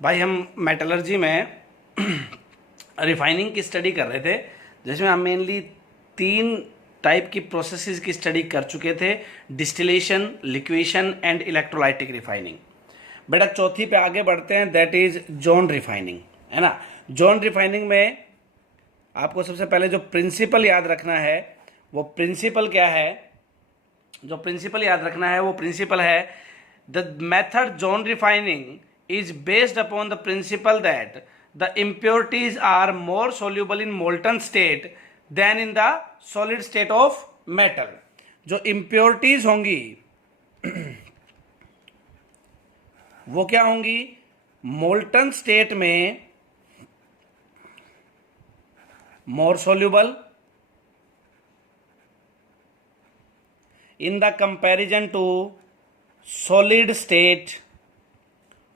भाई हम मेटलर्जी में रिफाइनिंग की स्टडी कर रहे थे, जिसमें हम मेनली 3 टाइप की प्रोसेसेस की स्टडी कर चुके थे: distillation, liquation and electrolytic refining. बेटा चौथी पे आगे बढ़ते हैं, दैट इज जोन रिफाइनिंग, है ना। जोन रिफाइनिंग में आपको सबसे पहले जो प्रिंसिपल याद रखना है, वो प्रिंसिपल क्या है? जो प्रिंसिपल याद रखना है वो प्रिंसिपल है, the method zone refining is based upon the principle that the impurities are more soluble in molten state than in the solid state of metal। जो impurities होंगी वो क्या होंगी? molten state में more soluble in the comparison to solid state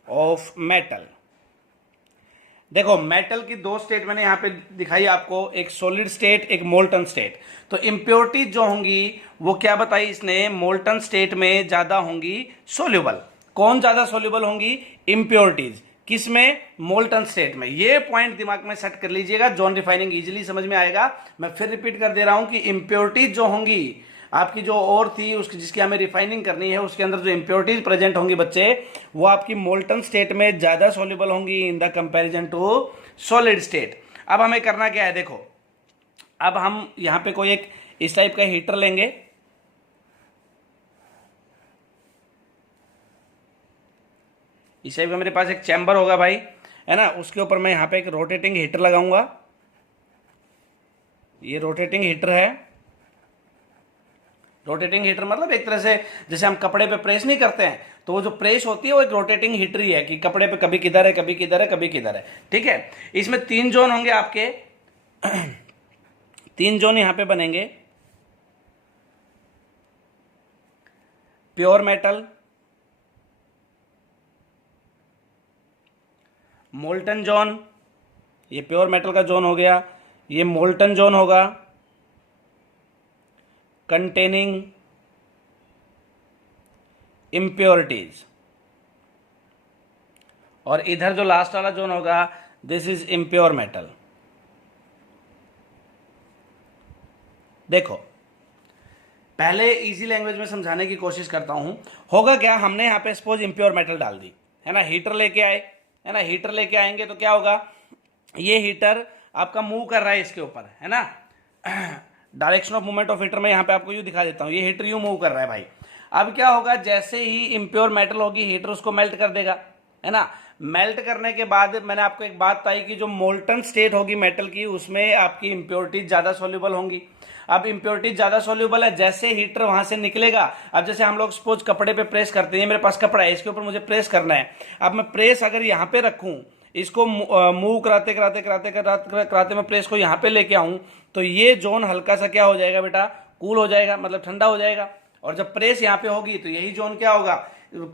of metal. देखो metal की 2 state मैंने यहां पे दिखाई आपको, एक सॉलिड स्टेट, एक मोल्टन स्टेट। तो इंप्योरिटीज जो होंगी वो क्या बताई इसने? मोल्टन स्टेट में ज्यादा होंगी सोल्यूबल। कौन ज्यादा सोल्यूबल होंगी? इंप्योरिटीज। किस में? मोल्टन स्टेट में। ये पॉइंट दिमाग में सेट कर लीजिएगा, जॉन रिफाइनिंग इजीली समझ में आएगा। मैं फिर रिपीट कर दे रहा हूं कि इंप्योरिटीज जो होंगी आपकी, जो और थी उसकी जिसकी हमें रिफाइनिंग करनी है, उसके अंदर जो इंप्योरिटीज प्रेजेंट होंगी बच्चे, वो आपकी मोल्टन स्टेट में ज्यादा सॉल्युबल होंगी in the comparison to solid state. अब हमें करना क्या है? देखो अब हम यहां पे कोई एक इस टाइप का हीटर लेंगे, इस टाइप का मेरे पास एक चैम्बर होगा भाई, है ना। उसके ऊपर मैं यहां पे एक रोटेटिंग हीटर लगाऊंगा। ये रोटेटिंग हीटर है। रोटेटिंग हीटर मतलब एक तरह से जैसे हम कपड़े पे प्रेस नहीं करते हैं, तो वो जो प्रेस होती है वो एक रोटेटिंग हीटर ही है कि कपड़े पे कभी किधर है, कभी किधर है, कभी किधर है। ठीक है। इसमें 3 जोन होंगे आपके 3 जोन यहां पे बनेंगे। प्योर मेटल, मोल्टन जोन, ये प्योर मेटल का जोन हो गया। ये मोल्टन जोन होगा कंटेनिंग इंप्योरिटीज, और इधर जो लास्ट वाला जोन होगा दिस इज इम्प्योर मेटल। देखो पहले इजी लैंग्वेज में समझाने की कोशिश करता हूं। होगा क्या, हमने यहां पे सपोज इम्प्योर मेटल डाल दी, है ना। हीटर लेके आए, है ना। हीटर लेके आएंगे तो क्या होगा? ये हीटर आपका मूव कर रहा है इसके ऊपर, है ना। Direction of movement of heater में यहां पे आपको यूं दिखा देता हूं, ये हीटर यूं मूव कर रहा है भाई। अब क्या होगा? जैसे ही इम्प्योर मेटल होगी हीटर उसको मेल्ट कर देगा, है ना। मेल्ट करने के बाद मैंने आपको एक बात बताई कि जो मोल्टन स्टेट होगी मेटल की, उसमें आपकी इंप्योरिटीज ज्यादा सोल्यूबल होंगी। अब इंप्योरिटीज ज्यादा सोल्यूबल है, जैसे हीटर वहां से निकलेगा। अब जैसे हम लोग सपोज कपड़े पे प्रेस करते हैं, मेरे पास कपड़ा है, इसके ऊपर मुझे प्रेस करना है। अब मैं प्रेस अगर यहां पे रखूं, इसको मूव कराते कराते कराते कराते कराते मैं प्रेस को यहां पे लेके आऊं, तो ये जोन हल्का सा क्या हो जाएगा बेटा? कूल हो जाएगा, मतलब ठंडा हो जाएगा। और जब प्रेस यहां पे होगी तो यही जोन क्या होगा?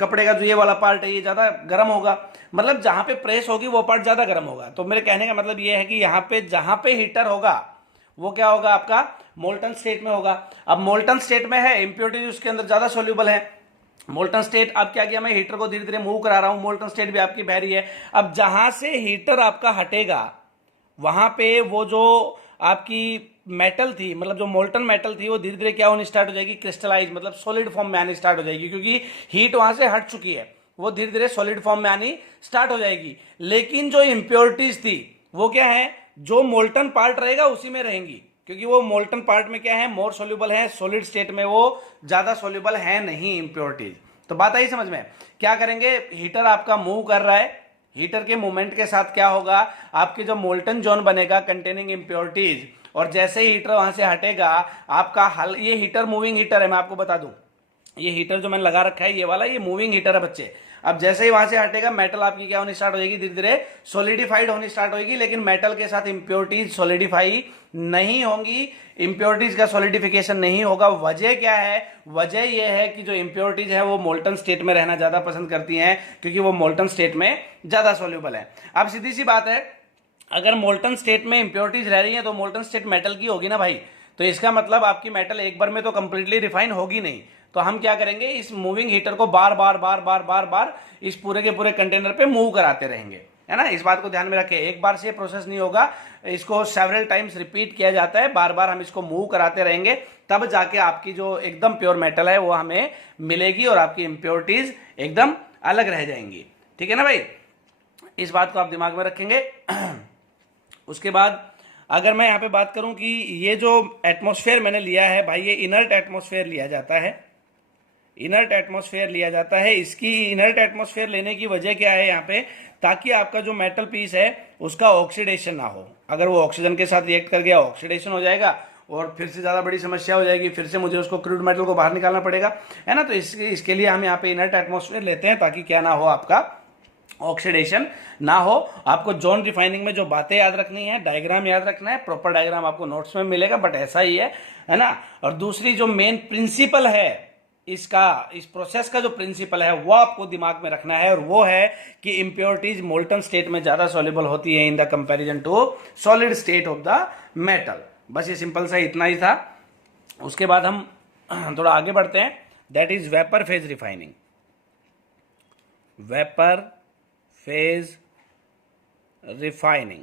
कपड़े का जो ये वाला पार्ट है ये ज्यादा गर्म होगा, मतलब जहां पे प्रेस होगी वो पार्ट ज्यादा गर्म होगा। तो मेरे कहने का मतलब ये है कि यहां पे जहां पे हीटर होगा वो क्या होगा? आपका मोल्टन स्टेट में होगा। अब मोल्टन स्टेट में है, इंप्योरिटीज उसके अंदर ज्यादा सोल्यूबल है। मोल्टन स्टेट, अब क्या किया, मैं हीटर को धीरे धीरे मूव करा रहा हूं, मोल्टन स्टेट भी आपकी बह रही है। अब जहां से हीटर आपका हटेगा वहां पे वो जो आपकी मेटल थी, मतलब जो मोल्टन मेटल थी, वो धीरे धीरे क्या होनी स्टार्ट हो जाएगी? क्रिस्टलाइज, मतलब सॉलिड फॉर्म में आनी स्टार्ट हो जाएगी, क्योंकि हीट वहां से हट चुकी है। वो धीरे धीरे सॉलिड फॉर्म में आनी स्टार्ट हो जाएगी। लेकिन जो इंप्योरिटीज थी वो क्या है? जो मोल्टन पार्ट रहेगा उसी में रहेंगी, क्योंकि वो मोल्टन पार्ट में क्या है? मोर सोल्यूबल है। सॉलिड स्टेट में वो ज्यादा सोल्यूबल है नहीं इंप्योरिटीज। तो बात आई समझ में? क्या करेंगे? हीटर आपका मूव कर रहा है, हीटर के मूवमेंट के साथ क्या होगा? आपके जो मोल्टन जोन बनेगा कंटेनिंग इंप्योरिटीज, और जैसे ही हीटर वहां से हटेगा आपका हल, ये हीटर मूविंग हीटर है, मैं आपको बता दूं। ये हीटर जो मैंने लगा रखा है ये वाला, ये मूविंग हीटर है बच्चे। अब जैसे ही वहां से हटेगा मेटल आपकी क्या होनी स्टार्ट हो जाएगी? धीरे धीरे सोलिडिफाइड होनी स्टार्ट होगी। लेकिन मेटल के साथ इंप्योरिटीज सोलिडिफाई नहीं होंगी, इंप्योरिटीज का सोलिडिफिकेशन नहीं होगा। वजह क्या है? वजह यह है कि जो इंप्योरिटीज है वो मोल्टन स्टेट में रहना ज्यादा पसंद करती हैं, क्योंकि वो मोल्टन स्टेट में ज्यादा सोल्यूबल है। अब सीधी सी बात है, अगर मोल्टन स्टेट में इंप्योरिटीज रह रही है तो मोल्टन स्टेट मेटल की होगी ना भाई। तो इसका मतलब आपकी मेटल एक बार में तो कंप्लीटली रिफाइन होगी नहीं। तो हम क्या करेंगे, इस मूविंग हीटर को बार बार बार बार बार बार इस पूरे के पूरे कंटेनर पे मूव कराते रहेंगे, है ना। इस बात को ध्यान में रखें, एक बार से ये प्रोसेस नहीं होगा, इसको सेवरल टाइम्स रिपीट किया जाता है, बार बार हम इसको मूव कराते रहेंगे, तब जाके आपकी जो एकदम प्योर मेटल है वो हमें मिलेगी और आपकी इंप्योरिटीज एकदम अलग रह जाएंगी। ठीक है ना भाई, इस बात को आप दिमाग में रखेंगे। उसके बाद अगर मैं यहाँ पे बात करूं कि ये जो एटमॉस्फेयर मैंने लिया है भाई, ये इनर्ट एटमॉस्फेयर लिया जाता है, इनर्ट एटमॉस्फेयर लिया जाता है। इसकी इनर्ट एटमॉस्फेयर लेने की वजह क्या है यहाँ पे, ताकि आपका जो मेटल पीस है उसका ऑक्सीडेशन ना हो। अगर वो ऑक्सीजन के साथ रिएक्ट कर गया, ऑक्सीडेशन हो जाएगा और फिर से ज़्यादा बड़ी समस्या हो जाएगी, फिर से मुझे उसको क्रूड मेटल को बाहर निकालना पड़ेगा, है ना। तो इसके लिए हम यहाँ पे इनर्ट एटमॉस्फेयर लेते हैं, ताकि क्या ना हो, आपका ऑक्सीडेशन ना हो। आपको जोन रिफाइनिंग में जो बातें याद रखनी है, डायग्राम याद रखना है, प्रॉपर डायग्राम आपको नोट्स में मिलेगा, बट ऐसा ही है ना। और दूसरी जो मेन प्रिंसिपल है इसका, इस प्रोसेस का जो प्रिंसिपल है वो आपको दिमाग में रखना है, और वो है कि इंप्योरिटीज मोल्टन स्टेट में ज्यादा सॉल्युबल होती है in the comparison to solid state of the metal. बस ये सिंपल सा इतना ही था। उसके बाद हम थोड़ा आगे बढ़ते हैं, that is vapour phase refining. Vapour phase refining,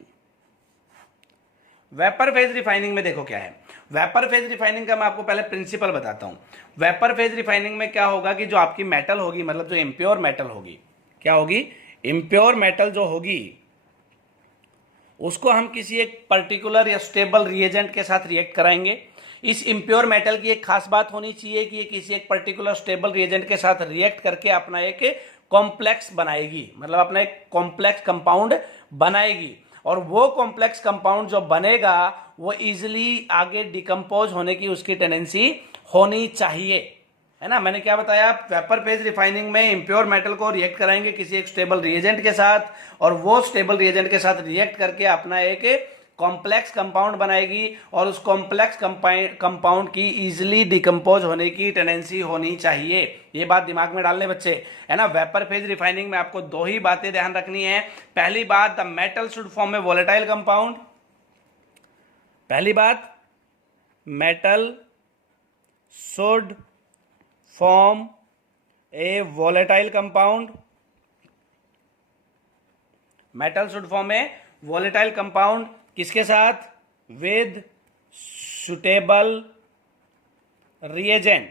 vapour phase refining में देखो क्या है। वेपर फेज रिफाइनिंग का मैं आपको पहले प्रिंसिपल बताता हूं। वेपर फेज रिफाइनिंग में क्या होगा कि जो आपकी मेटल होगी, मतलब जो इम्प्योर मेटल होगी, क्या होगी, इम्प्योर मेटल जो होगी उसको हम किसी एक पर्टिकुलर या स्टेबल रिएजेंट के साथ रिएक्ट कराएंगे। इस इम्प्योर मेटल की एक खास बात होनी चाहिए कि ये किसी एक पर्टिकुलर स्टेबल रिएजेंट के साथ रिएक्ट करके अपना एक कॉम्प्लेक्स बनाएगी, मतलब अपना एक कॉम्प्लेक्स कंपाउंड बनाएगी, और वो कॉम्प्लेक्स कंपाउंड जो बनेगा वो इजिली आगे डिकम्पोज होने की उसकी टेंडेंसी होनी चाहिए, है ना। मैंने क्या बताया, वेपर फेज रिफाइनिंग में इम्प्योर मेटल को रिएक्ट कराएंगे किसी एक स्टेबल रिएजेंट के साथ, और वो स्टेबल रिएजेंट के साथ रिएक्ट करके अपना एक कॉम्प्लेक्स कंपाउंड बनाएगी, और उस कॉम्प्लेक्स कंपाउंड की इजिली डिकम्पोज होने की टेंडेंसी होनी चाहिए। ये बात दिमाग में डालने बच्चे, है ना। वेपर फेज रिफाइनिंग में आपको दो ही बातें ध्यान रखनी है। पहली बात, the metal should form A volatile compound. पहली बात, metal should form A volatile compound. Metal should form A volatile compound किसके साथ, with suitable reagent.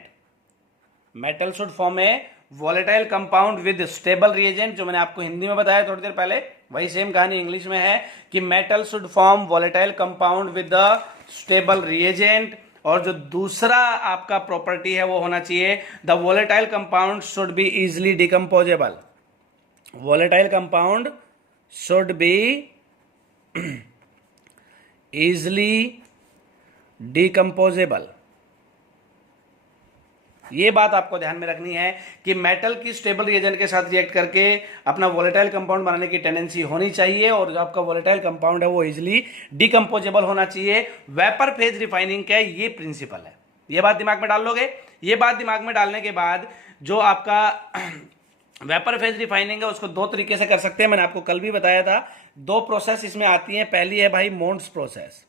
Metal should form A volatile compound with stable reagent, जो मैंने आपको हिंदी में बताया थोड़ी देर पहले, वही सेम कहानी इंग्लिश में है कि metal should form volatile compound with the stable reagent. और जो दूसरा आपका प्रॉपर्टी है वो होना चाहिए, the volatile compound should be easily decomposable. Volatile compound should be easily decomposable. ये बात आपको ध्यान में रखनी है कि मेटल की स्टेबल रिएजेंट के साथ रिएक्ट करके अपना वोलेटाइल कंपाउंड बनाने की टेंडेंसी होनी चाहिए, और जो आपका वोलेटाइल कंपाउंड है वो इजिली डिकम्पोजेबल होना चाहिए। वेपर फेज रिफाइनिंग का ये प्रिंसिपल है, ये बात दिमाग में डाल लोगे। ये बात दिमाग में डालने के बाद जो आपका वेपर फेज रिफाइनिंग है उसको दो तरीके से कर सकते हैं, मैंने आपको कल भी बताया था। दो प्रोसेस इसमें आती हैं। पहली है भाई मोन्ड्स प्रोसेस।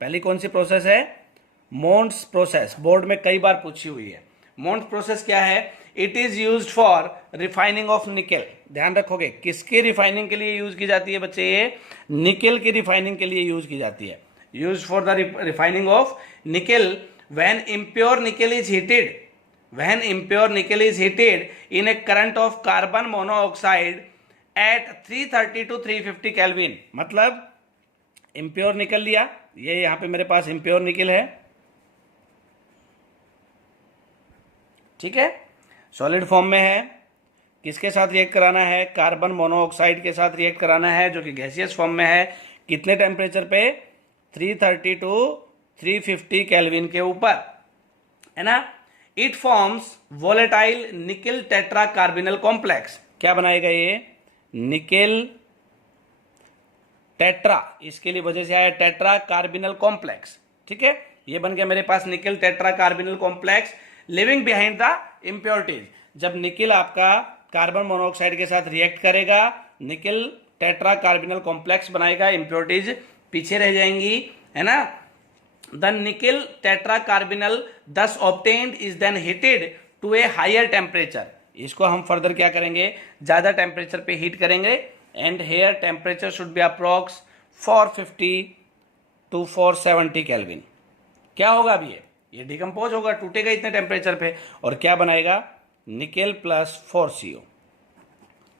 पहली कौन सी प्रोसेस है, मोन्ड्स प्रोसेस, बोर्ड में कई बार पूछी हुई है। मोन्ड्स प्रोसेस क्या है, it is used for refining of nickel. ध्यान रखोगे किसकी रिफाइनिंग के लिए यूज की जाती है बच्चे, ये निकेल की रिफाइनिंग के लिए यूज की जाती है। Use for the refining of nickel when impure nickel is heated, when impure nickel is heated in a current of carbon monoxide at 330 to 350 Kelvin। मतलब impure निकल लिया, ये यहां पे मेरे पास impure निकल है, ठीक है, सॉलिड फॉर्म में है। किसके साथ रिएक्ट कराना है, कार्बन मोनोऑक्साइड के साथ रिएक्ट कराना है, जो कि गैसियस फॉर्म में है। कितने टेम्परेचर पे, 330 टू 350 केल्विन के ऊपर, है ना। It forms volatile nickel tetra carbonyl complex. क्या बनाएगा ये, निकेल टेट्रा, इसके लिए वजह से आया टेट्रा कार्बिनल कॉम्प्लेक्स, ठीक है। ये बन गया मेरे पास nickel tetra carbonyl complex living behind the impurities. जब निकेल आपका कार्बन मोनोऑक्साइड के साथ रिएक्ट करेगा, निकेल टेट्रा कार्बिनल कॉम्प्लेक्स बनाएगा, इम्प्योरिटीज पीछे रह जाएंगी, है ना। The nickel tetracarbonyl thus obtained is then heated to a higher temperature, इसको हम फर्दर क्या करेंगे, ज्यादा टेम्परेचर पे हीट करेंगे, and higher temperature should be approx 450 to 470 kelvin. क्या होगा अब ये डिकम्पोज होगा, टूटेगा इतने टेम्परेचर पे, और क्या बनाएगा, निकेल प्लस 4CO,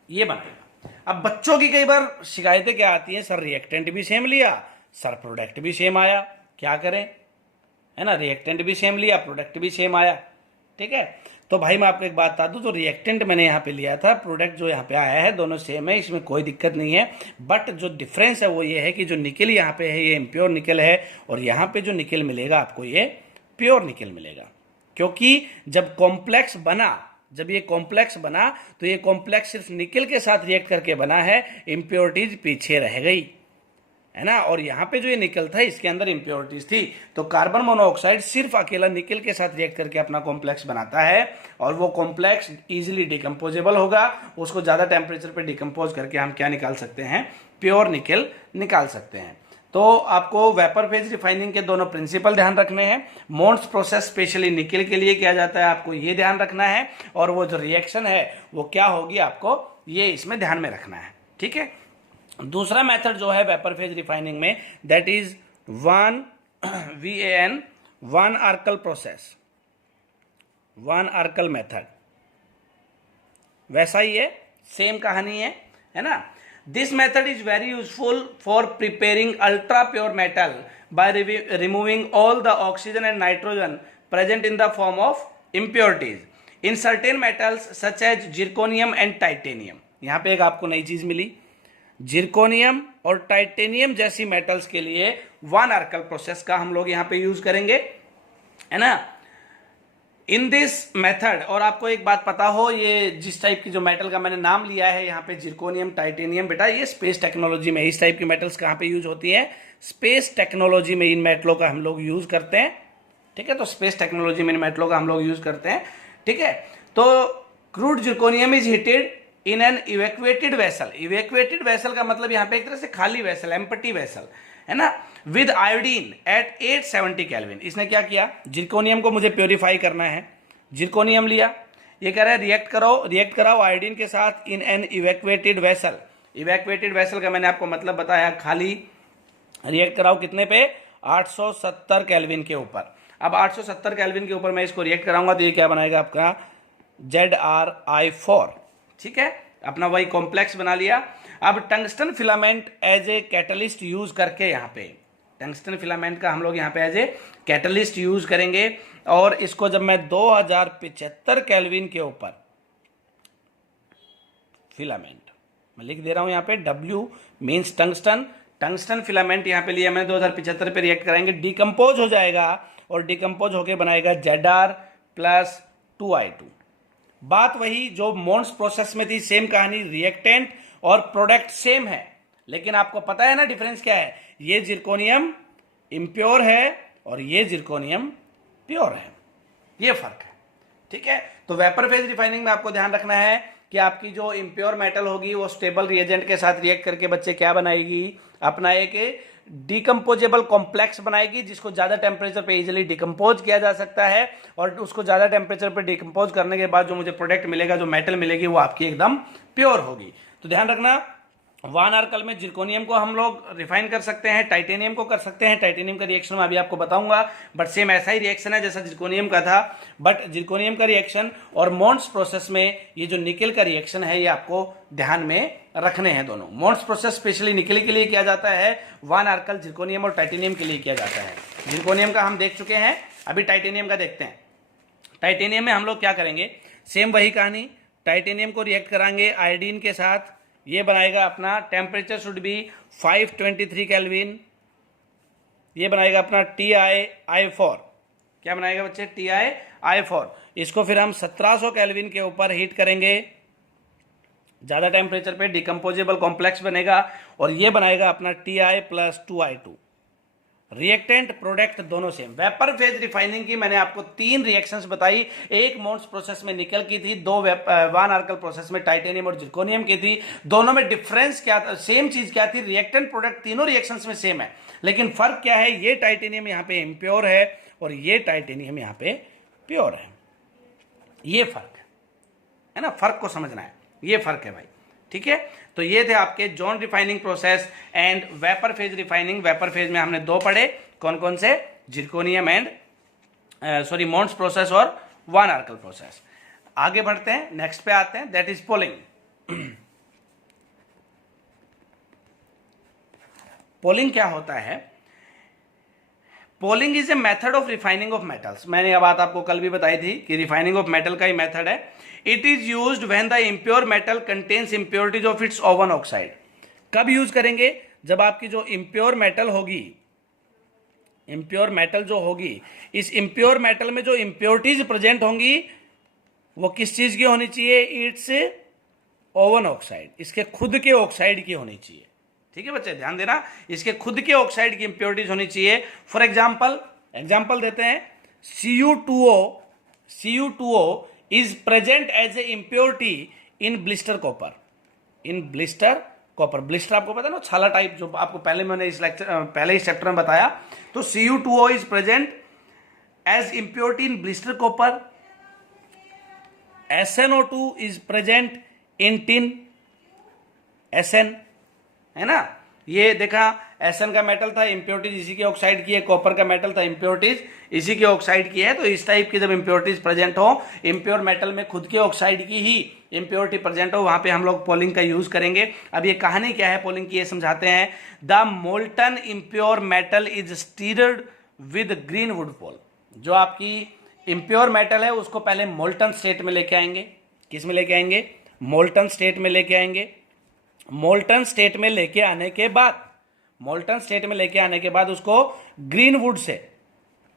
ये बनाएगा। अब बच्चों की कई बार शिकायतें क्या आती हैं, सर रिएक्टेंट भी सेम लिया, सर प्रोडक्ट भी सेम आया, क्या करें, है ना, रिएक्टेंट भी सेम लिया, प्रोडक्ट भी सेम आया। ठीक है, तो भाई मैं आपको एक बात बता दूं, जो रिएक्टेंट मैंने यहाँ पे लिया था, प्रोडक्ट जो यहाँ पे आया है, दोनों सेम है, इसमें कोई दिक्कत नहीं है। बट जो डिफरेंस है वो ये है कि जो निकेल यहाँ पे है ये इम्प्योर निकेल है, और यहाँ पे जो निकेल मिलेगा आपको ये प्योर निकेल मिलेगा। क्योंकि जब कॉम्प्लेक्स बना, जब ये कॉम्प्लेक्स बना तो ये कॉम्प्लेक्स सिर्फ निकेल के साथ रिएक्ट करके बना है, इम्प्योरिटीज पीछे रह गई, है ना। और यहाँ पे जो ये निकल था इसके अंदर इम्प्योरिटीज थी, तो कार्बन मोनोऑक्साइड सिर्फ अकेला निकेल के साथ रिएक्ट करके अपना कॉम्प्लेक्स बनाता है, और वो कॉम्प्लेक्स इजीली डिकम्पोजेबल होगा। उसको ज्यादा टेम्परेचर पे डिकम्पोज करके हम क्या निकाल सकते हैं, प्योर निकेल निकाल सकते हैं। तो आपको वेपर फेज रिफाइनिंग के दोनों प्रिंसिपल ध्यान रखने हैं। मोन्स प्रोसेस स्पेशली निकेल के लिए किया जाता है, आपको ये ध्यान रखना है, और वो जो रिएक्शन है वो क्या होगी आपको ये इसमें ध्यान में रखना है। ठीक है, दूसरा मेथड जो है वेपर फेज रिफाइनिंग में, that is VAN, Van Arkel process, Van Arkel method. वैसा ही है, सेम कहानी है ना। This method is very useful for preparing ultra pure metal by removing all the oxygen and nitrogen present in the form of impurities in certain metals such as zirconium and titanium। यहां पे एक आपको नई चीज मिली, zirconium और titanium जैसी metals के लिए वन आर्कल प्रोसेस का हम लोग यहां पे यूज करेंगे, है ना, इन दिस मेथड। और आपको एक बात पता हो, ये जिस टाइप की जो मेटल का मैंने नाम लिया है यहाँ पे, जिरकोनियम, टाइटेनियम, बेटा ये स्पेस टेक्नोलॉजी में इस टाइप की मेटल्स कहाँ पे यूज होती हैं, स्पेस टेक्नोलॉजी में इन मेटलों का हम लोग यूज करते हैं। ठीक है, तो स्पेस टेक्नोलॉजी में इन मेटलों का हम लोग यूज करते हैं। ठीक है, तो crude zirconium is heated in an evacuated vessel. Evacuated vessel का मतलब यहाँ पे एक तरह से खाली वेसल, एम्प्टी वेसल, है ना, विद आयोडीन एट 870 केल्विन। इसने क्या किया, जिरकोनियम को मुझे प्योरीफाई करना है, जिरकोनियम लिया, ये कह रहा है रिएक्ट कराओ आयोडीन के साथ in an evacuated vessel. Evacuated vessel का मैंने आपको मतलब बताया, खाली रिएक्ट कराओ कितने पे, 870 केल्विन के ऊपर। अब 870 केल्विन के ऊपर मैं इसको रिएक्ट कराऊंगा तो ये क्या बनाएगा आपका, ZrI4। ठीक है, अपना वही कॉम्प्लेक्स बना लिया। अब tungsten filament as a catalyst use करके, यहाँ पे टंगस्टन फिलामेंट का हम लोग यहाँ पे एज ए कैटलिस्ट यूज करेंगे, और इसको जब मैं 2075 केल्विन के ऊपर, फिलामेंट मैं लिख दे रहा हूं यहाँ पे, W means tungsten, tungsten filament यहाँ पे लिया मैंने, 2075 पे रिएक्ट कराएंगे, डिकम्पोज हो जाएगा, और डिकम्पोज होके बनाएगा Zr प्लस 2I2। बात वही जो मोन्स प्रोसेस में थी, सेम कहानी, रिएक्टेंट और प्रोडक्ट सेम है, लेकिन आपको पता है ना डिफरेंस क्या है, ये जिरकोनियम इम्प्योर है और ये जिरकोनियम प्योर है, ये फर्क है। ठीक है, तो वेपर फेज रिफाइनिंग में आपको ध्यान रखना है कि आपकी जो इम्प्योर मेटल होगी वो स्टेबल रिएजेंट के साथ रिएक्ट करके बच्चे क्या बनाएगी, अपना एक डिकम्पोजेबल कॉम्प्लेक्स बनाएगी, जिसको ज्यादा टेम्परेचर पे इजीली डिकम्पोज किया जा सकता है, और उसको ज्यादा टेम्परेचर पे डिकम्पोज करने के बाद जो मुझे प्रोडक्ट मिलेगा, जो मेटल मिलेगी, वो आपकी एकदम प्योर होगी। तो ध्यान रखना, वन आर्कल में जिरकोनियम को हम लोग रिफाइन कर सकते हैं, टाइटेनियम को कर सकते हैं, टाइटेनियम का रिएक्शन मैं अभी आपको बताऊंगा, बट सेम ऐसा ही रिएक्शन है जैसा जिरकोनियम का था, बट जिरकोनियम का रिएक्शन और मोन्स प्रोसेस में ये जो निकेल का रिएक्शन है, ये आपको ध्यान में रखने हैं दोनों। मोन्स प्रोसेस स्पेशली निकेल के लिए किया जाता है, वन आर्कल जिरकोनियम और टाइटेनियम के लिए किया जाता है। जिरकोनियम का हम देख चुके हैं, अभी टाइटेनियम का देखते हैं। टाइटेनियम में हम लोग क्या करेंगे, सेम वही कहानी, टाइटेनियम को रिएक्ट कराएंगे आयोडीन के साथ, ये बनाएगा अपना, टेम्परेचर शुड बी 523 केल्विन, ये बनाएगा अपना TiI4। क्या बनाएगा बच्चे, TiI4। इसको फिर हम 1700 केल्विन के ऊपर हीट करेंगे, ज्यादा टेम्परेचर पे डिकम्पोजेबल कॉम्प्लेक्स बनेगा, और ये बनाएगा अपना Ti plus 2I2। Reactant product दोनों सेम। वेपर फेज रिफाइनिंग की मैंने आपको 3 रिएक्शंस बताई, एक मोन्स प्रोसेस में निकल की थी, 2 वन आर्कल प्रोसेस में टाइटेनियम और जिरकोनियम की थी। दोनों में डिफरेंस क्या था, सेम चीज क्या थी, रिएक्टेंट प्रोडक्ट तीनों रिएक्शंस में सेम है, लेकिन फर्क क्या है, ये टाइटेनियम यहाँ पे इम्प्योर है और ये टाइटेनियम यहाँ पे प्योर है। ये फर्क है ना, फर्क को समझना है, ये फर्क है भाई। ठीक है, तो ये थे आपके zone refining process and vapour phase refining. Vapour phase में हमने दो पढ़े, कौन कौन से, जिरकोनियम एंड मोन्स प्रोसेस और वन आर्कल प्रोसेस। आगे बढ़ते हैं, नेक्स्ट पे आते हैं, दैट इज पोलिंग। पोलिंग क्या होता है? Polling is a method of refining of metals. मैंने यह बात आपको कल भी बताई थी कि रिफाइनिंग ऑफ मेटल का ही मेथड है। It is used when the impure metal contains impurities of its oven oxide. कब यूज करेंगे? जब आपकी जो इम्प्योर मेटल होगी, इम्प्योर मेटल जो होगी, इस इम्प्योर मेटल में जो इम्प्योरिटीज प्रेजेंट होंगी वो किस चीज की होनी चाहिए? इट्स ओवन ऑक्साइड, इसके खुद के ऑक्साइड की होनी चाहिए। ठीक है बच्चे, ध्यान देना, इसके खुद के ऑक्साइड की इंप्योरिटीज होनी चाहिए। फॉर एग्जांपल देते हैं, Cu2O is present as a impurity in blister copper. In blister copper, blister आपको पता है ना, छाला टाइप, जो आपको मैंने इस चैप्टर में बताया। तो Cu2O is present as impurity in blister copper. SnO2 is present in tin, SN है ना। ये देखा, Sn का मेटल था, इंप्योरिटीज इसी के ऑक्साइड की है, कॉपर का मेटल था, इंप्योरिटीज इसी के ऑक्साइड की है। तो इस टाइप की जब इंप्योरिटीज प्रेजेंट हो, इंप्योर मेटल में खुद के ऑक्साइड की ही इंप्योरिटी प्रेजेंट हो, वहां पे हम लोग पोलिंग का यूज करेंगे। अब ये कहानी क्या है पोलिंग की, ये समझाते हैं। The molten impure metal is stirred with green wood pole. जो आपकी इंप्योर मेटल है उसको पहले मोल्टन स्टेट में लेके आएंगे। किस में लेके आएंगे? मोल्टन स्टेट में लेके आएंगे। मोल्टन स्टेट में लेके आने के बाद उसको ग्रीन वुड से,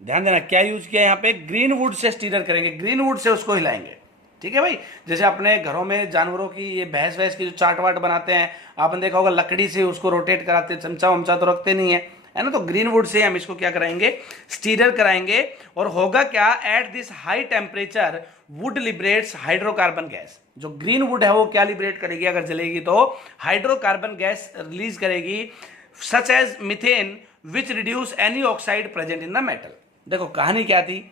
ध्यान देना क्या यूज किया यहां पे, ग्रीन वुड से स्टीरर करेंगे, ग्रीन वुड से उसको हिलाएंगे। ठीक है भाई, जैसे अपने घरों में जानवरों की ये भैंस वैस की जो चाट वाट बनाते हैं, आपने देखा होगा लकड़ी से उसको रोटेट कराते, चमचा वमचा तो रखते नहीं है ना। तो ग्रीन वुड से हम इसको क्या कराएंगे? स्टीरर कराएंगे। और होगा क्या, at this high temperature would liberates hydrocarbon gas. जो ग्रीन वुड है वो क्या लिबरेट करेगी अगर जलेगी तो? हाइड्रोकार्बन गैस रिलीज करेगी, such as methane which reduce any oxide present in the metal. देखो कहानी क्या थी,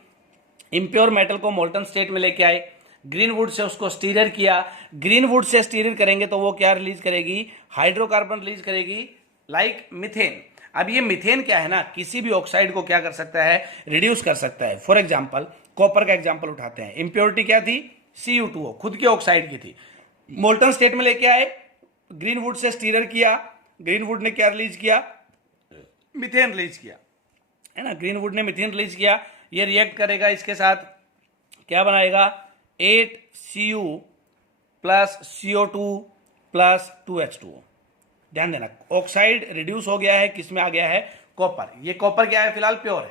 इंप्योर मेटल को मोल्टन स्टेट में लेके आए, ग्रीन वुड से उसको स्टीरर किया। ग्रीन वुड से स्टीरर करेंगे तो वो क्या रिलीज करेगी? हाइड्रोकार्बन रिलीज करेगी, लाइक मिथेन। अब ये मिथेन क्या है ना, किसी भी ऑक्साइड को क्या कर सकता है? रिड्यूस कर सकता है। फॉर एग्जांपल कॉपर का एग्जांपल उठाते हैं, इंप्योरिटी क्या थी? Cu2O, खुद के ऑक्साइड की थी। मोल्टन स्टेट में लेके आए, ग्रीन वुड से स्टीरर किया, ग्रीन वुड ने क्या रिलीज किया? मिथेन रिलीज किया, है ना। ग्रीन वुड ने मिथेन रिलीज किया, ये रिएक्ट करेगा इसके साथ, क्या बनाएगा? 8Cu plus CO2 plus 2H2O। ध्यान देना, ऑक्साइड रिड्यूस हो गया है, किस में आ गया है? कॉपर। ये कॉपर क्या है? फिलहाल प्योर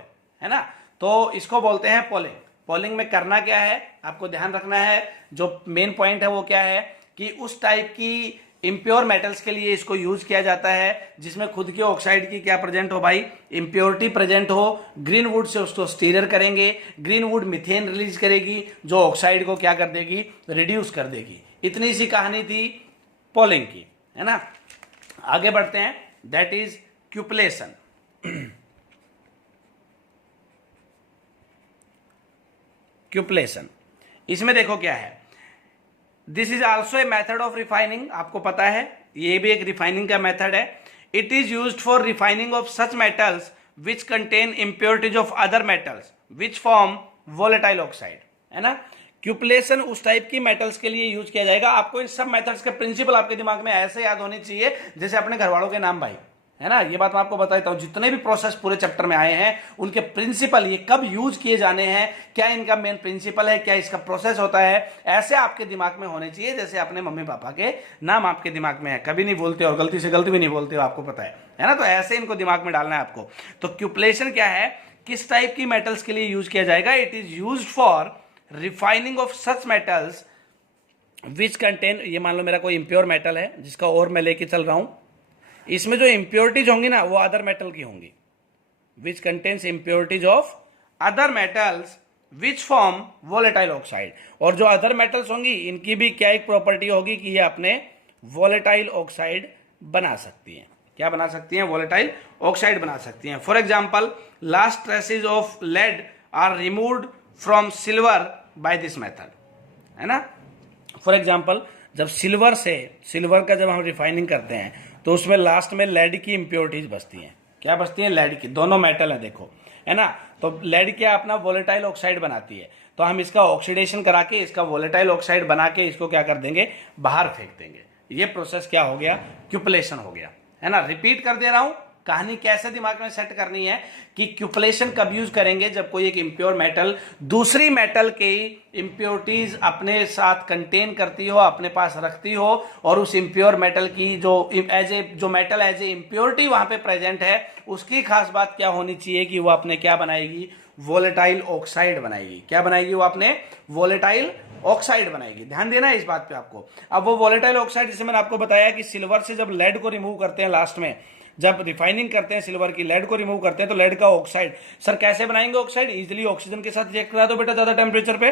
है ना। तो इसको बोलते हैं पोलिंग। पोलिंग में करना क्या है आपको ध्यान रखना है, जो मेन पॉइंट है वो क्या है कि उस टाइप की इंप्योर मेटल्स के लिए इसको यूज किया जाता है जिसमें खुद के ऑक्साइड की क्या प्रेजेंट हो भाई? इंप्योरिटी प्रेजेंट हो। ग्रीन वुड से उसको स्टीरर करेंगे, ग्रीन वुड मिथेन रिलीज करेगी जो ऑक्साइड को क्या कर देगी? रिड्यूस कर देगी। इतनी सी कहानी थी पोलिंग की, है ना। आगे बढ़ते हैं, दैट इज क्यूपलेशन। क्यूपलेशन, इसमें देखो क्या है, this is also a method of refining. आपको पता है ये भी एक रिफाइनिंग का मेथड है। It is used for refining of such metals which contain impurities of other metals which form volatile oxide, है ना। क्यूपलेशन उस टाइप की मेटल्स के लिए यूज किया जाएगा। आपको इन सब मेथड्स के प्रिंसिपल आपके दिमाग में ऐसे याद होनी चाहिए जैसे अपने घर वालों के नाम भाई, है ना। ये बात मैं आपको बताता हूं, जितने भी प्रोसेस पूरे चैप्टर में आए हैं उनके प्रिंसिपल, ये कब यूज किए जाने हैं, क्या इनका मेन प्रिंसिपल है, क्या इसका प्रोसेस होता है, ऐसे आपके दिमाग में होने चाहिए जैसे अपने मम्मी पापा के नाम आपके दिमाग में है। कभी नहीं बोलते और गलती से गलती भी नहीं बोलते हो, आपको पता है ना। तो ऐसे इनको दिमाग में डालना है आपको। तो क्यूपलेशन क्या है, किस टाइप की मेटल्स के लिए यूज किया जाएगा? It is use for refining of such metals which contain, ये मान लो मेरा कोई इंप्योर मेटल है जिसका और मैं लेके चल रहा हूं, इसमें जो इंप्योरिटीज होंगी ना वो अदर मेटल की होंगी, which contains impurities of other metals which form volatile oxide. और जो अदर मेटल्स होंगी इनकी भी क्या एक प्रॉपर्टी होगी कि ये अपने वोलेटाइल ऑक्साइड बना सकती हैं। क्या बना सकती हैं? वोलेटाइल ऑक्साइड बना सकती हैं। For example last traces of lead are removed from silver by this method. है ना। फॉर एग्जाम्पल जब सिल्वर का जब हम रिफाइनिंग करते हैं तो उसमें लास्ट में लेड की इम्प्योरिटीज बचती हैं। क्या बचती हैं? लेड की। दोनों मेटल है देखो, है ना। तो लेड क्या अपना वोलेटाइल ऑक्साइड बनाती है, तो हम इसका ऑक्सीडेशन करा के इसका वोलेटाइल ऑक्साइड बना के इसको क्या कर देंगे? बाहर फेंक देंगे। ये प्रोसेस क्या हो गया? क्यूपलेशन हो गया, है ना। रिपीट कर दे रहा हूं, कहानी कैसे दिमाग में सेट करनी है कि क्यूपलेशन कब यूज करेंगे? जब कोई एक इम्प्योर मेटल दूसरी मेटल की इम्प्योरिटीज अपने साथ कंटेन करती हो, अपने पास रखती हो, और उस इम्प्योर मेटल की जो मेटल एज ए इम्प्योरिटी वहां पे प्रेजेंट है, उसकी खास बात क्या होनी चाहिए कि वो अपने क्या बनाएगी? वोलेटाइल ऑक्साइड बनाएगी। क्या बनाएगी? वो अपने वोलेटाइल ऑक्साइड बनाएगी। ध्यान देना है इस बात पे आपको। अब वो वोलेटाइल ऑक्साइड, जैसे मैंने आपको बताया कि सिल्वर से जब लेड को रिमूव करते हैं, लास्ट में जब रिफाइनिंग करते हैं सिल्वर की, लेड को रिमूव करते हैं, तो लेड का ऑक्साइड, सर कैसे बनाएंगे ऑक्साइड? इजीली ऑक्सीजन के साथ रिएक्ट करा दो बेटा ज्यादा टेम्परेचर पे,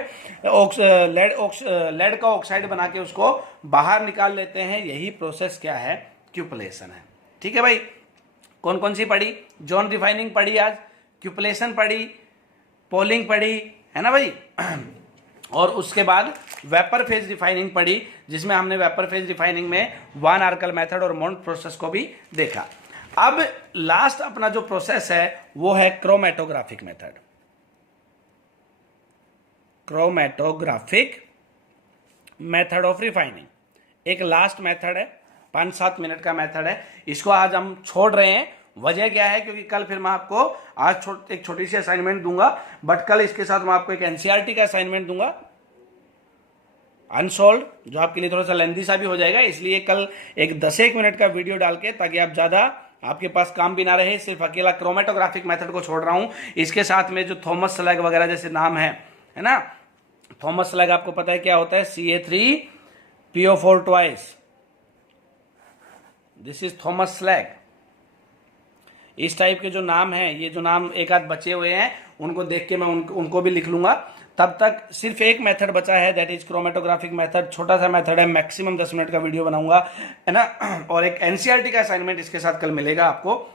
लेड का ऑक्साइड बना के उसको बाहर निकाल लेते हैं। यही प्रोसेस क्या है? क्यूपलेशन है। ठीक है भाई। कौन कौन सी पढ़ी? जॉन रिफाइनिंग पढ़ी आज, क्यूपलेशन पढ़ी, पोलिंग पढ़ी, है ना भाई। और उसके बाद वेपर फेज रिफाइनिंग पढ़ी, जिसमें हमने वेपर फेज रिफाइनिंग में वान आर्कल मेथड और मोन्ट प्रोसेस को भी देखा। अब लास्ट अपना जो प्रोसेस है वो है chromatographic method. Chromatographic method of refining एक लास्ट मेथड है, 5-7 मिनट का मेथड है। इसको आज हम छोड़ रहे हैं। वजह क्या है? क्योंकि कल फिर मैं आपको आज एक छोटी सी असाइनमेंट दूंगा, बट कल इसके साथ मैं आपको एक एनसीईआरटी का असाइनमेंट दूंगा अनसोल्ड, जो आपके लिए थोड़ा सा लेंथी सा भी हो जाएगा। इसलिए कल एक 10-1 मिनट का वीडियो डाल के, ताकि आप ज्यादा आपके पास काम भी ना रहे, सिर्फ अकेला क्रोमेटोग्राफिक मेथड को छोड़ रहा हूं। इसके साथ में जो थॉमस स्लैग वगैरह जैसे नाम है ना। थॉमस स्लैग आपको पता है क्या होता है? Ca3PO4 twice, this is Thomas slag. इस टाइप के जो नाम हैं, ये जो नाम एक आध बचे हुए हैं, उनको देख के मैं उनको भी लिख लूंगा। तब तक सिर्फ एक मेथड बचा है, दैट इज क्रोमेटोग्राफिक मेथड। छोटा सा मेथड है, मैक्सिमम 10 मिनट का वीडियो बनाऊंगा, है ना। और एक एनसीईआरटी का असाइनमेंट इसके साथ कल मिलेगा आपको,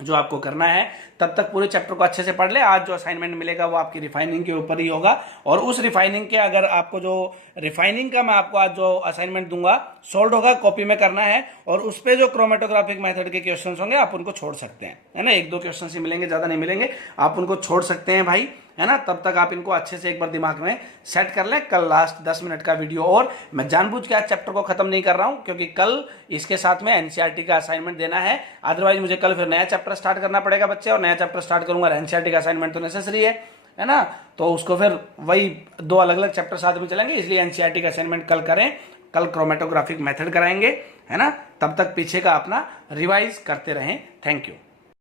जो आपको करना है। तब तक पूरे चैप्टर को अच्छे से पढ़ ले। आज जो असाइनमेंट मिलेगा वो आपकी रिफाइनिंग के ऊपर ही होगा, और उस रिफाइनिंग के, अगर आपको जो रिफाइनिंग का मैं आपको आज जो असाइनमेंट दूंगा सॉल्व होगा, कॉपी में करना है, और उस पे जो क्रोमेटोग्राफिक मेथड के क्वेश्चंस होंगे आप उनको छोड़ सकते हैं, है ना। 1-2 क्वेश्चन ही मिलेंगे, ज्यादा नहीं मिलेंगे, आप उनको छोड़ सकते हैं भाई, है ना। तब तक आप इनको अच्छे से एक बार दिमाग में सेट कर लें। कल लास्ट 10 मिनट का वीडियो, और मैं जानबूझ के आज चैप्टर को खत्म नहीं कर रहा हूं, क्योंकि कल इसके साथ में एनसीईआरटी का असाइनमेंट देना है। अदरवाइज मुझे कल फिर नया चैप्टर स्टार्ट करना पड़ेगा बच्चे, और नया चैप्टर स्टार्ट करूंगा, एनसीईआरटी का असाइनमेंट तो नेसेसरी है ना। तो उसको फिर वही 2 अलग अलग चैप्टर साथ में चलेंगे, इसलिए एनसीईआरटी का असाइनमेंट कल करें। कल क्रोमेटोग्राफिक मेथड कराएंगे, है ना। तब तक पीछे का अपना रिवाइज करते रहें। Thank you.